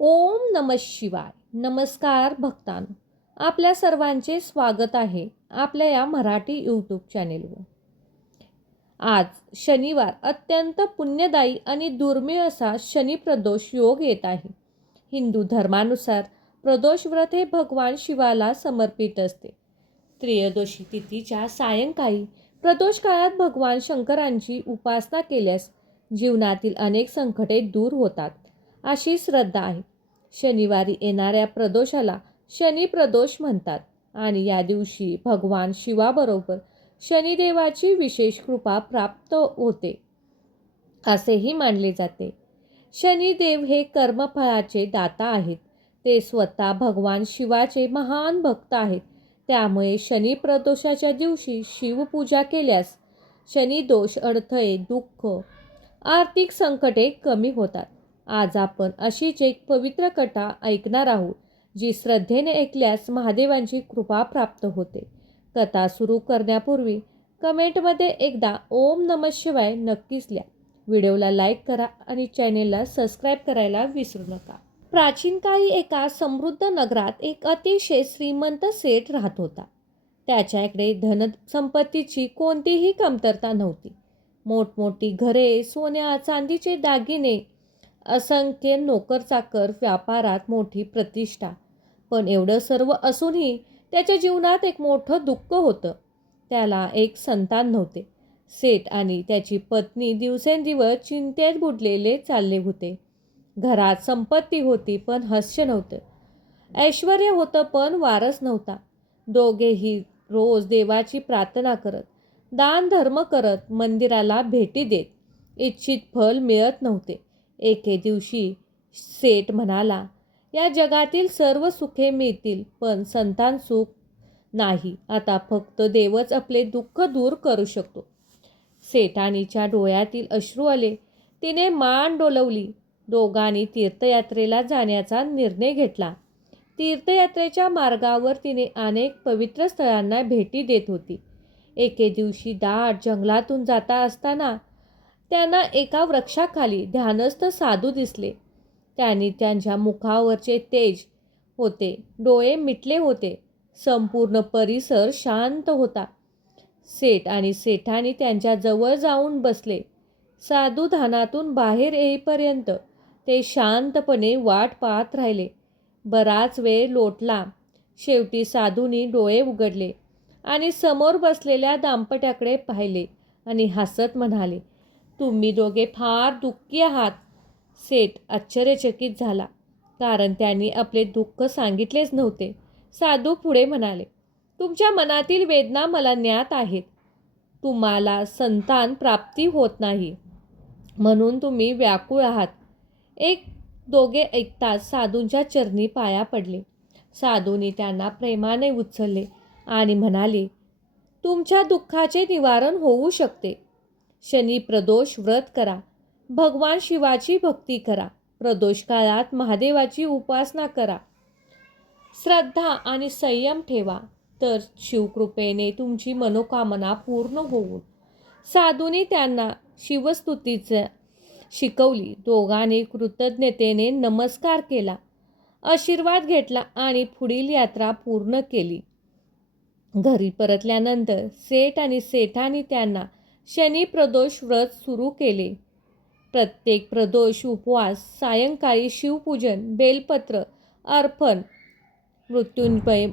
ओम नमः शिवाय. नमस्कार भक्तांनो. आपल्या सर्वांचे स्वागत आहे आपल्या या मराठी यूट्यूब चॅनेलवर. आज शनिवार अत्यंत पुण्यदायी आणि दुर्मिळ असा शनिप्रदोष योग येत आहे. हिंदू धर्मानुसार प्रदोष व्रत हे भगवान शिवाला समर्पित असते. त्रयोदशी तिथीच्या सायंकाळी प्रदोष काळात भगवान शंकरांची उपासना केल्यास जीवनातील अनेक संकटे दूर होतात अशी श्रद्धा आहे. शनिवारी येणाऱ्या प्रदोषाला शनिप्रदोष म्हणतात आणि या दिवशी भगवान शिवाबरोबर शनिदेवाची विशेष कृपा प्राप्त होते असेही मानले जाते. शनिदेव हे कर्मफळाचे दाता आहेत. ते स्वतः भगवान शिवाचे महान भक्त आहेत. त्यामुळे शनिप्रदोषाच्या दिवशी शिवपूजा केल्यास शनिदोष, अडथळे, दुःख, आर्थिक संकटे कमी होतात. आज आपण अशीच एक पवित्र कथा ऐकणार आहोत जी श्रद्धेने ऐकल्यास महादेवांची कृपा प्राप्त होते. कथा सुरू करण्यापूर्वी कमेंटमध्ये एकदा ओम नमः शिवाय नक्कीच लिहा. व्हिडिओला लाईक करा आणि चॅनेलला सबस्क्राईब करायला विसरू नका. प्राचीन काळी एका समृद्ध नगरात एक अतिशय श्रीमंत सेठ राहत होता. त्याच्याकडे धनसंपत्तीची कोणतीही कमतरता नव्हती. मोठमोठी घरे, सोन्या चांदीचे दागिने, असंख्य नोकरचाकर, व्यापारात मोठी प्रतिष्ठा. पण एवढं सर्व असूनही त्याच्या जीवनात एक मोठं दुःख होतं. त्याला एक संतान नव्हते. सेठ आणि त्याची पत्नी दिवसेंदिवस चिंतेत बुडलेले चालले होते. घरात संपत्ती होती पण हास्य नव्हतं. ऐश्वर्य होतं पण वारस नव्हता. दोघेही रोज देवाची प्रार्थना करत, दान धर्म करत, मंदिराला भेटी देत. इच्छित फल मिळत नव्हते. एके दिवशी सेठ म्हणाला, या जगातील सर्व सुखे मिळतील पण संतान सुख नाही. आता फक्त देवच आपले दुःख दूर करू शकतो. सेठानीच्या डोळ्यातील अश्रू आले. तिने मान डोलवली. दोघांनी तीर्थयात्रेला जाण्याचा निर्णय घेतला. तीर्थयात्रेच्या मार्गावर तिने अनेक पवित्र स्थळांना भेटी देत होती. एके दिवशी दाट जंगलातून जाता असताना त्यांना एका वृक्षाखाली ध्यानस्थ साधू दिसले. त्यांनी त्यांच्या मुखावरचे तेज होते, डोळे मिटले होते. संपूर्ण परिसर शांत होता. सेठ आणि सेठानी त्यांच्या जवळ जाऊन बसले. साधू ध्यानातून बाहेर येईपर्यंत ते शांतपणे वाट पाहत राहिले. बराच वेळ लोटला. शेवटी साधूंनी डोळे उघडले आणि समोर बसलेल्या दाम्पत्याकडे पाहिले आणि हसत म्हणाले, तुम्ही दोघे फार दुःखी आहात. सेठ आश्चर्यचकित झाला, कारण त्यांनी आपले दुःख सांगितलेच नव्हते. साधू पुढे म्हणाले, तुमच्या मनातील वेदना मला ज्ञात आहेत. तुम्हाला संतान प्राप्ती होत नाही म्हणून तुम्ही व्याकुळ आहात. दोघे ऐकताच साधूंच्या चरणी पाया पडले. साधूंनी त्यांना प्रेमाने उचलले आणि म्हणाले, तुमच्या दुःखाचे निवारण होऊ शकते. शनी प्रदोष व्रत करा. भगवान शिवाची भक्ती करा. प्रदोष काळात महादेवाची उपासना करा. श्रद्धा आणि संयम ठेवा तर शिवकृपेने तुमची मनोकामना पूर्ण होईल. साधूंनी त्यांना शिवस्तुतीचे शिकवली. दोघांनी कृतज्ञतेने नमस्कार केला, आशीर्वाद घेतला आणि पुढील यात्रा पूर्ण केली. घरी परतल्यानंतर सेठ आणि सेठानी त्यांना शनी प्रदोष व्रत सुरू केले. प्रत्येक प्रदोष उपवास, सायंकाळी शिवपूजन, बेलपत्र अर्पण, मृत्युंजय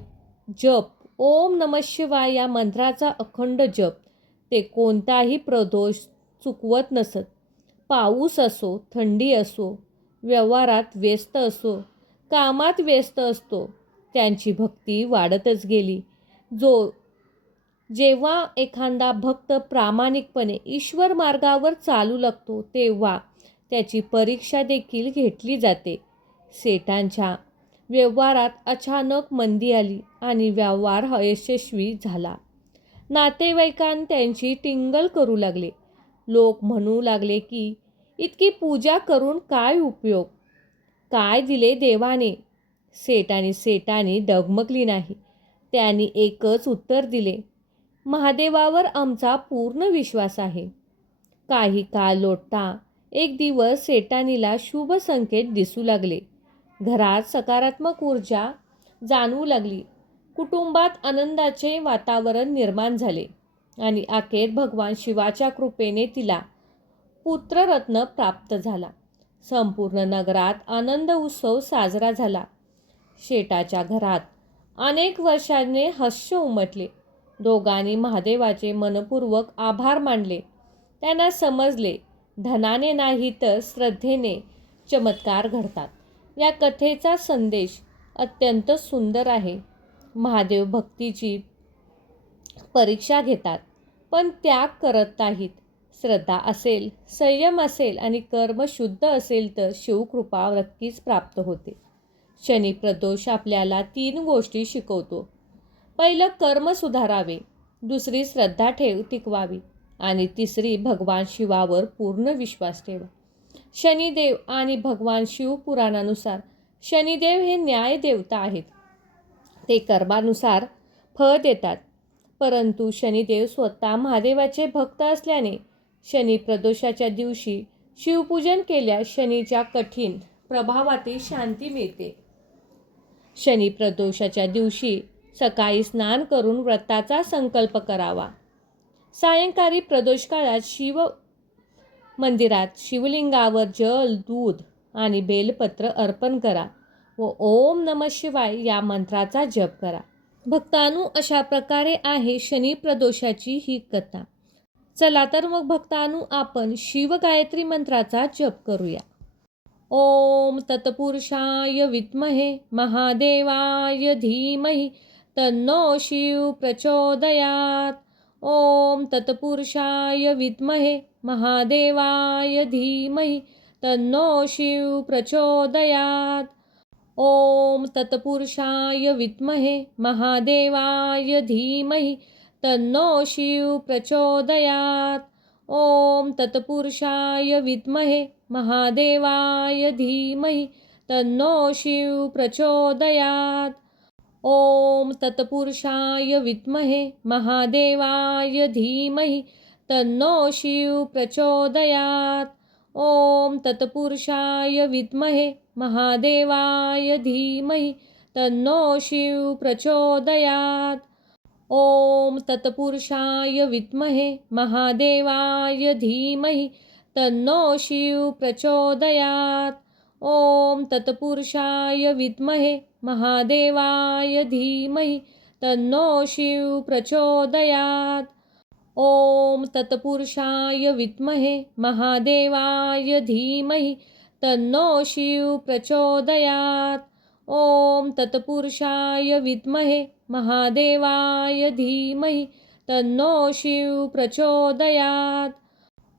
जप, ओम नमः शिवाय या मंत्राचा अखंड जप. ते कोणताही प्रदोष चुकवत नसत. पाऊस असो, थंडी असो, व्यवहारात व्यस्त असो, कामात व्यस्त असतो, त्यांची भक्ती वाढतच गेली. जेव्हा एखादा भक्त प्रामाणिकपणे ईश्वर मार्गावर चालू लागतो तेव्हा त्याची परीक्षा देखील घेतली जाते. सेठांच्या व्यवहारात अचानक मंदी आली आणि व्यवहार अयशस्वी झाला. नातेवाईकांनी त्यांची टिंगल करू लागले. लोक म्हणू लागले की इतकी पूजा करून काय उपयोग, काय दिले देवाने. सेठ आणि सेठानी डगमगली नाही. त्यांनी एकच उत्तर दिले, महादेवावर आमचा पूर्ण विश्वास आहे. काही काळ लोटता एक दिवस सेठानीला शुभ संकेत दिसू लागले. घरात सकारात्मक ऊर्जा जाणवू लागली. कुटुंबात आनंदाचे वातावरण निर्माण झाले आणि अखेर भगवान शिवाच्या कृपेने तिला पुत्ररत्न प्राप्त झाला. संपूर्ण नगरात आनंद उत्सव साजरा झाला. शेठाच्या घरात अनेक वर्षांनी हास्य उमटले. दोघांनी महादेवाचे मनपूर्वक आभार मानले. त्यांना समजले, धनाने नाही तर श्रद्धेने चमत्कार घडतात. या कथेचा संदेश अत्यंत सुंदर आहे. महादेव भक्तीची परीक्षा घेतात, पण त्याग करत नाहीत. श्रद्धा असेल, संयम असेल आणि कर्म शुद्ध असेल तर शिवकृपा नक्कीच प्राप्त होते. शनी प्रदोष आपल्याला 3 गोष्टी शिकवतो. पहिलं, कर्म सुधारावे. दुसरी, श्रद्धा टिकवावी आणि तिसरी, भगवान शिवावर पूर्ण विश्वास ठेवा. शनिदेव आणि भगवान शिव पुराणानुसार शनिदेव हे न्याय देवता आहेत. ते कर्मानुसार फळ देतात. परंतु शनिदेव स्वतः महादेवाचे भक्त असल्याने शनी प्रदोषाच्या दिवशी शिवपूजन केल्यास शनीच्या कठीण प्रभावातील शांती मिळते. शनी प्रदोषाच्या दिवशी सकाळी स्नान करून व्रताचा संकल्प करावा. सायंकाळी प्रदोष काळात शिव मंदिरात शिवलिंगावर जल, दूध आणि बेलपत्र अर्पण करा व ओम नमः शिवाय या मंत्राचा जप करा. भक्तांनो, अशा प्रकारे आहे शनी प्रदोषाची ही कथा. चला तर मग भक्तांनो, आपण शिव गायत्री मंत्राचा जप करूया. ओम तत्पुरुषाय विद्महे महादेवाय धीमहि तन्नो शिव प्रचोदयात. ओम तत्पुरुषाय विद्महे महादेवाय धीमहि तन्नो शिव प्रचोदयात. ओम तत्पुरुषाय विद्महे महादेवाय धीमहि तन्नो शिव प्रचोदयात. ओम तत्पुरुषाय विद्महे महादेवाय धीमहि तन्नो शिव प्रचोदयात. ओम तत्पुरुषाय विद्महे महादेवाय धीमहि तन्नो शिव प्रचोदयात. ओम तत्पुरुषाय विद्महे महादेवाय धीमहि तन्नो शिव प्रचोदयात. ओम तत्पुरुषाय विद्महे महादेवाय धीमहि तन्नो शिव प्रचोदयात. ओम तत्पुरुषाय विद्महे महादेवाय धीमहि तन्नो शिव प्रचोदयात. ओम तत्पुरुषाय विद्महे महादेवाय धीमहि तन्नो शिव प्रचोदयात. ओम तत्पुरुषाय विद्महे महादेवाय धीमहि तन्नो शिव प्रचोदयात.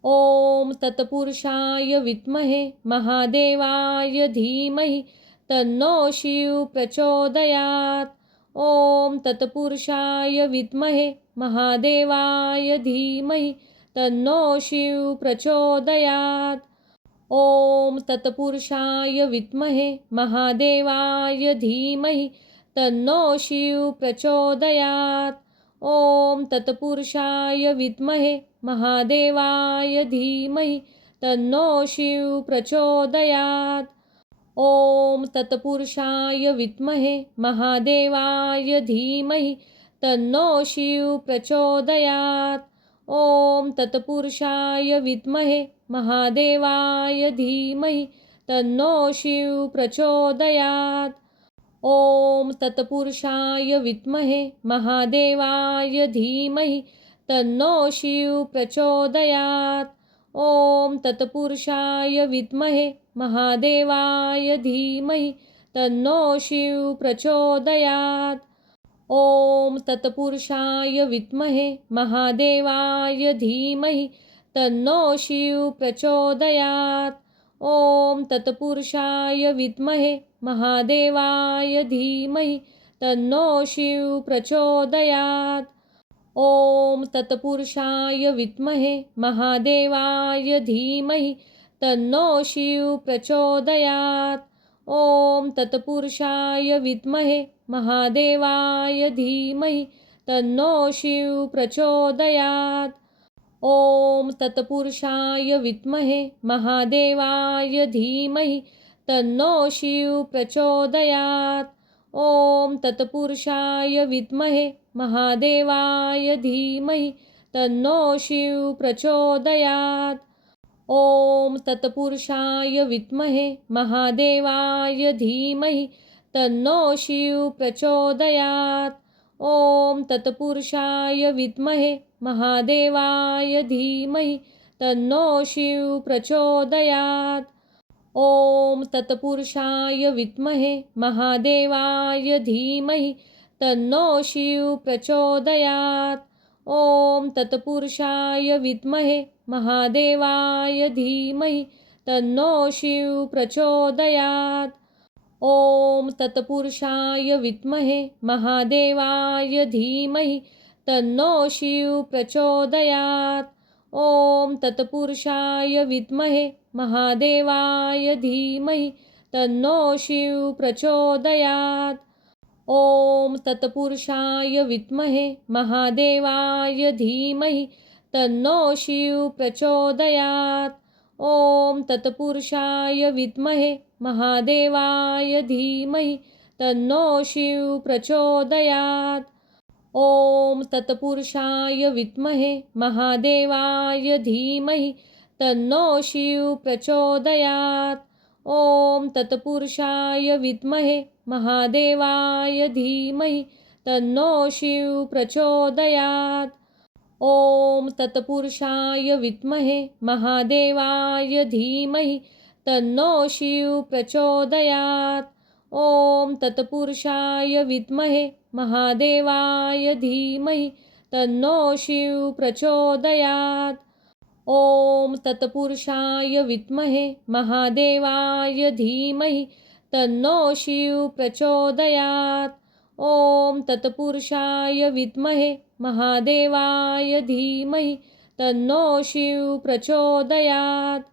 ओम तत्पुरुषाय विद्महे महादेवाय धीमहि तन्नो शिव प्रचोदयात. ओम तत्पुरुषाय विद्महे महादेवाय धीमहि तन्नो शिव प्रचोदयात. ओम तत्पुरुषाय विद्महे महादेवाय धीमहि तन्नो शिव प्रचोदयात. ओम तत्पुरुषाय विद्महे महादेवाय धीमहि तन्नो शिव प्रचोदयात. ओम तत्पुरुषाय विद्महे महादेवाय धीमहि तन्नो शिव प्रचोदयात. ओम तत्पुरुषाय विद्महे महादेवाय धीमहि तन्नो शिव प्रचोदयात. ओम तत्पुरुषाय विद्महे महादेवाय धीमहि तन्नो शिव प्रचोदयात. ओम तत्पुरुषाय विद्महे महादेवाय धीमहि तन्नो शिव प्रचोदयात. ओम तत्पुरुषाय विद्महे महादेवाय धीमहि तन्नो शिव प्रचोदयात. ओम तत्पुरुषाय विद्महे महादेवाय धीमहि तन्नो शिव प्रचोदयात. ओम तत्पुरुषाय विद्महे महादेवाय धीमहि तन्नो शिव प्रचोदयात. ओम तत्पुरुषाय विद्महे महादेवाय धीमहि तन्नो शिव प्रचोदयात. ओम तत्पुरुषाय विद्महे महादेवाय धीमहि तन्नो शिव प्रचोदयात्। ओम तत्पुरुषाय विद्महे महादेवाय धीमहि तन्नो शिव प्रचोदयात्। ओम तत्पुरुषाय विद्महे महादेवाय धीमहि तन्नो शिव प्रचोदयात्। ओम तत्पुरुषाय विद्महे महादेवाय धीमहि तन्नो शिव प्रचोदयात्। ओम तत्पुरुषाय विद्महे महादेवाय धीमहि तन्नो शिव प्रचोदयात्। ओम तत्पुरुषाय विद्महे महादेवाय धीमहि तन्नो शिव प्रचोदयात्। ओम तत्पुरुषाय विद्महे महादेवाय धीमहि तन्नो शिव प्रचोदयात्। ओम तत्पुरुषाय विद्महे महादेवाय धीमहि तन्नो शिव प्रचोदयात्। ओम तत्पुरुषाय विद्महे महादेवाय धीमहि तन्नो शिव प्रचोदयात्। ओम तत्पुरुषाय विद्महे महादेवाय धीमहि तन्नो शिव प्रचोदयात्। ओम तत्पुरुषाय विद्महे महादेवाय धीमहि तन्नो शिव प्रचोदयात्। ओम तत्पुरुषाय विद्महे महादेवाय धीमहि तन्नो शिव प्रचोदयात्। ओम तत्पुरुषाय विद्महे महादेवाय धीमहि तन्नो शिव प्रचोदयात्। ओम तत्पुरुषाय विद्महे महादेवाय धीमहि तन्नो शिव प्रचोदयात्। ओम तत्पुरुषाय विद्महे महादेवाय धीमहि तन्नो शिव प्रचोदयात्। ओम तत्पुरुषाय विद्महे महादेवाय धीमहि तन्नो शिव प्रचोदयात्।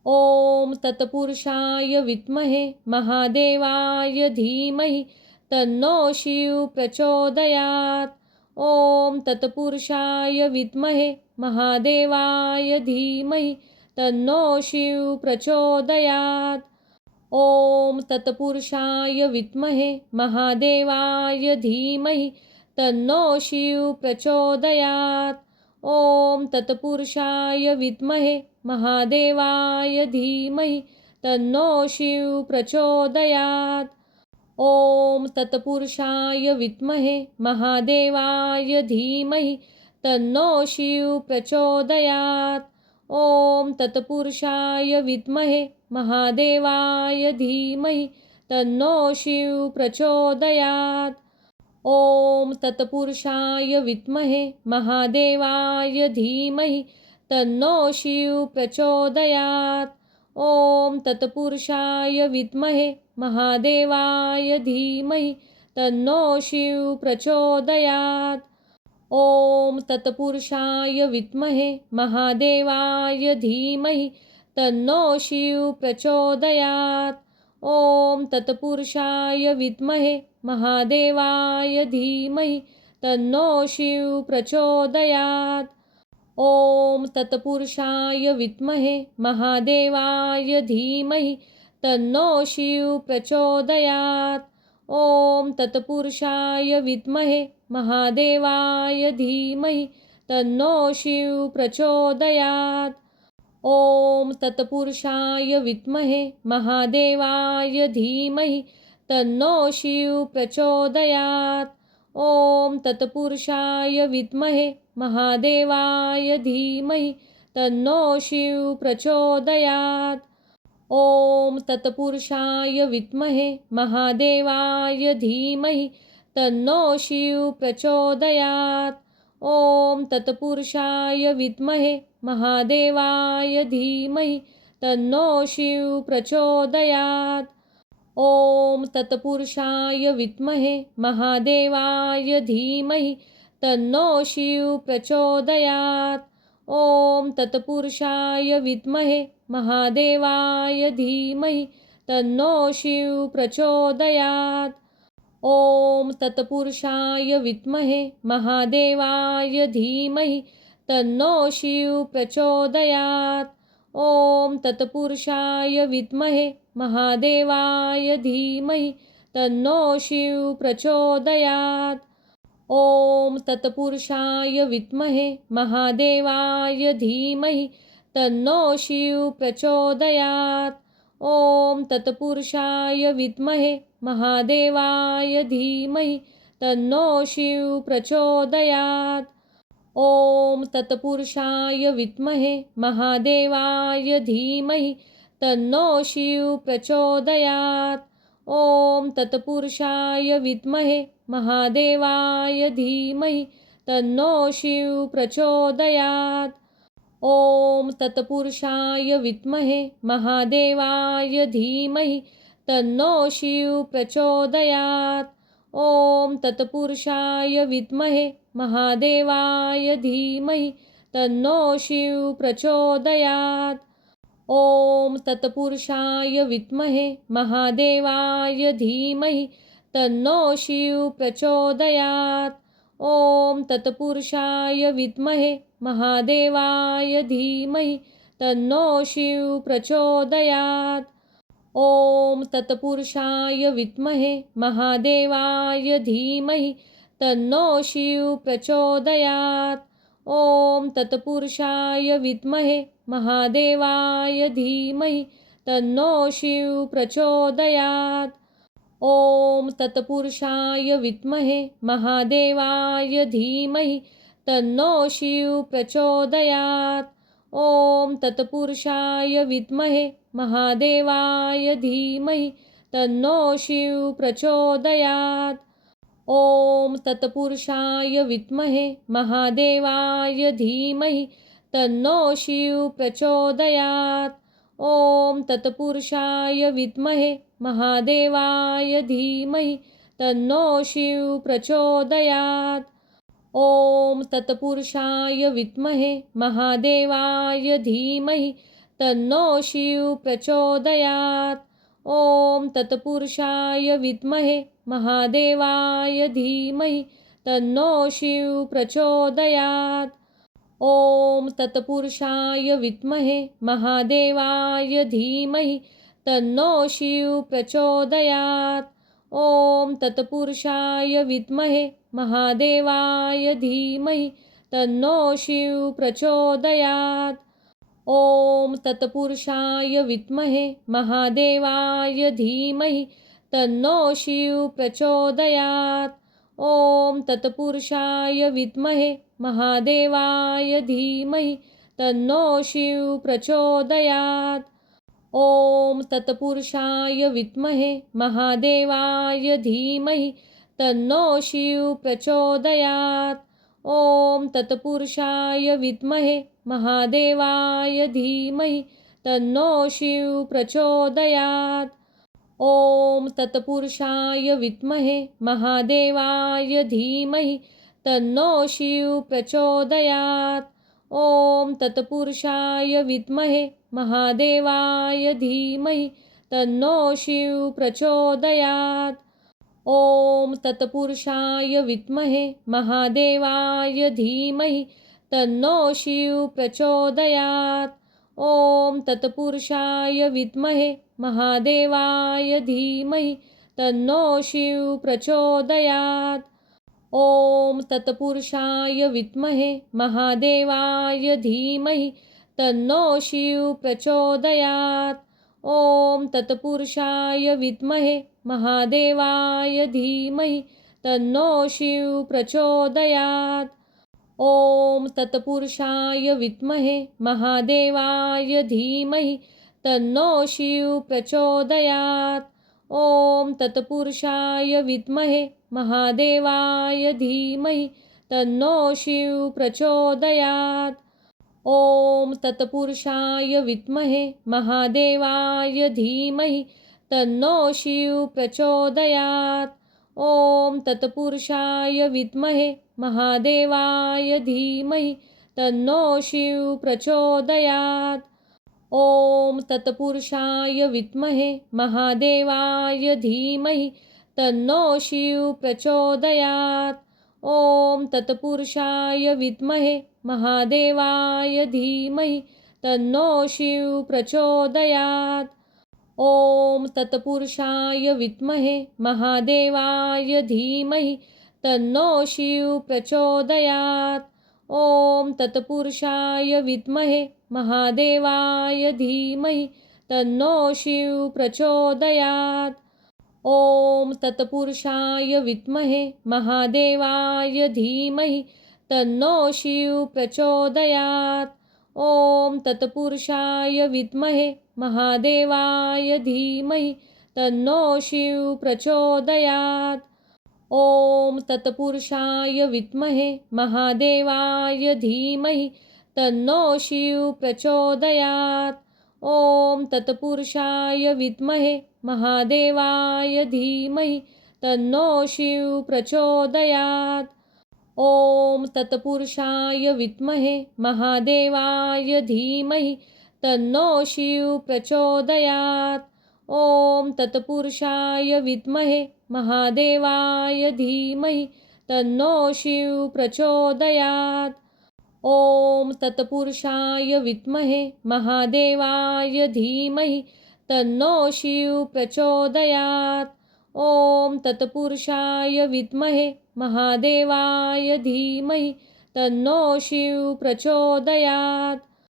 ओम तत्पुरुषाय विद्महे महादेवाय धीमहि तन्नो शिव प्रचोदयात्। ओम तत्पुरुषाय विद्महे महादेवाय धीमहि तन्नो शिव प्रचोदयात्। ओम तत्पुरुषाय विद्महे महादेवाय धीमहि तन्नो शिव प्रचोदयात्। ओम तत्पुरुषाय विद्महे महादेवाय धीमहि तन्नो शिव प्रचोदयात्। ओम तत्पुरुषाय विद्महे महादेवाय धीमहि तन्नो शिव प्रचोदयात्। ओम तत्पुरुषाय विद्महे महादेवाय धीमहि तन्नो शिव प्रचोदयात्। ओम तत्पुरुषाय विद्महे महादेवाय धीमहि तन्नो शिव प्रचोदयात्। ओम तत्पुरुषाय विद्महे महादेवाय धीमहि तन्नो शिव प्रचोदयात्। ओम तत्पुरुषाय विद्महे महादेवाय धीमहि तन्नो शिव प्रचोदयात्। ओम तत्पुरुषाय विद्महे महादेवाय धीमहि तन्नो शिव प्रचोदयात्। ओम तत्पुरुषाय विद्महे महादेवाय धीमहि तन्नो शिव प्रचोदयात्। ओम तत्पुरुषाय विद्महे महादेवाय धीमहि तन्नो शिव प्रचोदयात्। ओम तत्पुरुषाय विद्महे महादेवाय धीमहि तन्नो शिव प्रचोदयात्। ओम तत्पुरुषाय विद्महे महादेवाय धीमहि तन्नो शिव प्रचोदयात्। ओम तत्पुरुषाय विद्महे महादेवाय धीमहि तन्नो शिव प्रचोदयात्। ओम तत्पुरुषाय विद्महे महादेवाय धीमहि तन्नो शिव प्रचोदयात्। ओम तत्पुरुषाय विद्महे महादेवाय धीमहि तन्नो शिव प्रचोदयात्। ओम तत्पुरुषाय विद्महे महादेवाय धीमहि तन्नो शिव प्रचोदयात्। ओम तत्पुरुषाय विद्महे महादेवाय धीमहि तन्नो शिव प्रचोदयात्। ओम तत्पुरुषाय विद्महे महादेवाय धीमहि तन्नो शिव प्रचोदयात्। ओम तत्पुरुषाय विद्महे महादेवाय धीमहि तन्नो शिव प्रचोदयात्। ओम तत्पुरुषाय विद्महे महादेवाय धीमहि तन्नो शिव प्रचोदयात्। ओम तत्पुरुषाय विद्महे महादेवाय धीमहि तन्नो शिव प्रचोदयात्। ओम तत्पुरुषाय विद्महे महादेवाय धीमहि तन्नो शिव प्रचोदयात्। ओम तत्पुरुषाय विद्महे महादेवाय धीमहि तन्नो शिव प्रचोदयात्। ओम तत्पुरुषाय विद्महे महादेवाय धीमहि तन्नो शिव प्रचोदयात्। ओम तत्पुरुषाय विद्महे महादेवाय धीमहि तन्नो शिव प्रचोदयात्। ओम तत्पुरुषाय विद्महे महादेवाय धीमहि तन्नो शिव प्रचोदयात्। ओम तत्पुरुषाय विद्महे महादेवाय धीमहि तन्नो शिव प्रचोदयात्। ओम तत्पुरुषाय विद्महे महादेवाय धीमहि तन्नो शिव प्रचोदयात्। ओम तत्पुरुषाय विद्महे महादेवाय धीमहि तन्नो शिव प्रचोदयात्। ओम तत्पुरुषाय विद्महे महादेवाय धीमहि तन्नो शिव प्रचोदयात्। ओम तत्पुरुषाय विद्महे महादेवाय धीमहि तन्नो शिव प्रचोदयात्। ओम तत्पुरुषाय विद्महे महादेवाय धीमहि तन्नो शिव प्रचोदयात्। ओम तत्पुरुषाय विद्महे महादेवाय धीमहि तन्नो शिव प्रचोदयात्। ओम तत्पुरुषाय विद्महे महादेवाय धीमहि तन्नो शिव प्रचोदयात्। ओम तत्पुरुषाय विद्महे महादेवाय धीमहि तन्नो शिव प्रचोदयात्। ओम तत्पुरुषाय विद्महे महादेवाय धीमहि तन्नो शिव प्रचोदयात्। ओम तत्पुरुषाय विद्महे महादेवाय धीमहि तन्नो शिव प्रचोदयात्। ओम तत्पुरुषाय विद्महे महादेवाय धीमहि तन्नो शिव प्रचोदयात्। ओम तत्पुरुषाय विद्महे महादेवाय धीमहि तन्नो शिव प्रचोदयात्। ओम तत्पुरुषाय विद्महे महादेवाय धीमहि तन्नो शिव प्रचोदयात्। ओम तत्पुरुषाय विद्महे महादेवाय धीमहि तन्नो शिव प्रचोदयात्। ओम तत्पुरुषाय विद्महे महादेवाय धीमहि तन्नो शिव प्रचोदयात्। ओम तत्पुरुषाय विद्महे महादेवाय धीमहि तन्नो शिव प्रचोदयात्। ओम तत्पुरुषाय विद्महे महादेवाय धीमहि तन्नो शिव प्रचोदयात्। ओम तत्पुरुषाय विद्महे महादेवाय धीमहि तन्नो शिव प्रचोदयात्। ओम तत्पुरुषाय विद्महे महादेवाय धीमहि तन्नो शिव प्रचोदयात्। ओम तत्पुरुषाय विद्महे महादेवाय धीमहि तन्नो शिव प्रचोदयात्। ओम तत्पुरुषाय विद्महे महादेवाय धीमहि तन्नो शिव प्रचोदयात्। ओम तत्पुरुषाय विद्महे महादेवाय धीमहि तन्नो शिव प्रचोदयात्। ओम तत्पुरुषाय विद्महे महादेवाय धीमहि तन्नो शिव प्रचोदयात्। ओम तत्पुरुषाय विद्महे महादेवाय धीमहि तन्नो शिव प्रचोदयात्। ओम तत्पुरुषाय विद्महे महादेवाय धीमहि तन्नो शिव प्रचोदयात्. ओम तत्पुरुषाय विद्महे महादेवाय धीमहि तन्नो शिव प्रचोदयात्. ओम तत्पुरुषाय विद्महे महादेवाय धीमहि तन्नो शिव प्रचोदयात्. ओम तत्पुरुषाय विद्महे महादेवाय धीमहि तन्नो शिव प्रचोदयात्. ओम तत्पुरुषाय विद्महे महादेवाय धीमहि तन्नो शिव प्रचोदयात्. ओम तत्पुरुषाय विद्महे महादेवाय धीमहि तन्नो शिव प्रचोदयात्. ओम तत्पुरुषाय विद्महे महादेवाय धीमहि तन्नो शिव प्रचोदयात्. ओम तत्पुरुषाय विद्महे महादेवाय धीमहि तन्नो शिव प्रचोदयात्. ओम तत्पुरुषाय विद्महे महादेवाय धीमहि तन्नो शिव प्रचोदयात्. ओम तत्पुरुषाय विद्महे महादेवाय धीमहि तन्नो शिव प्रचोदयात्. ओम तत्पुरुषाय विद्महे महादेवाय धीमहि तन्नो शिव प्रचोदयात्.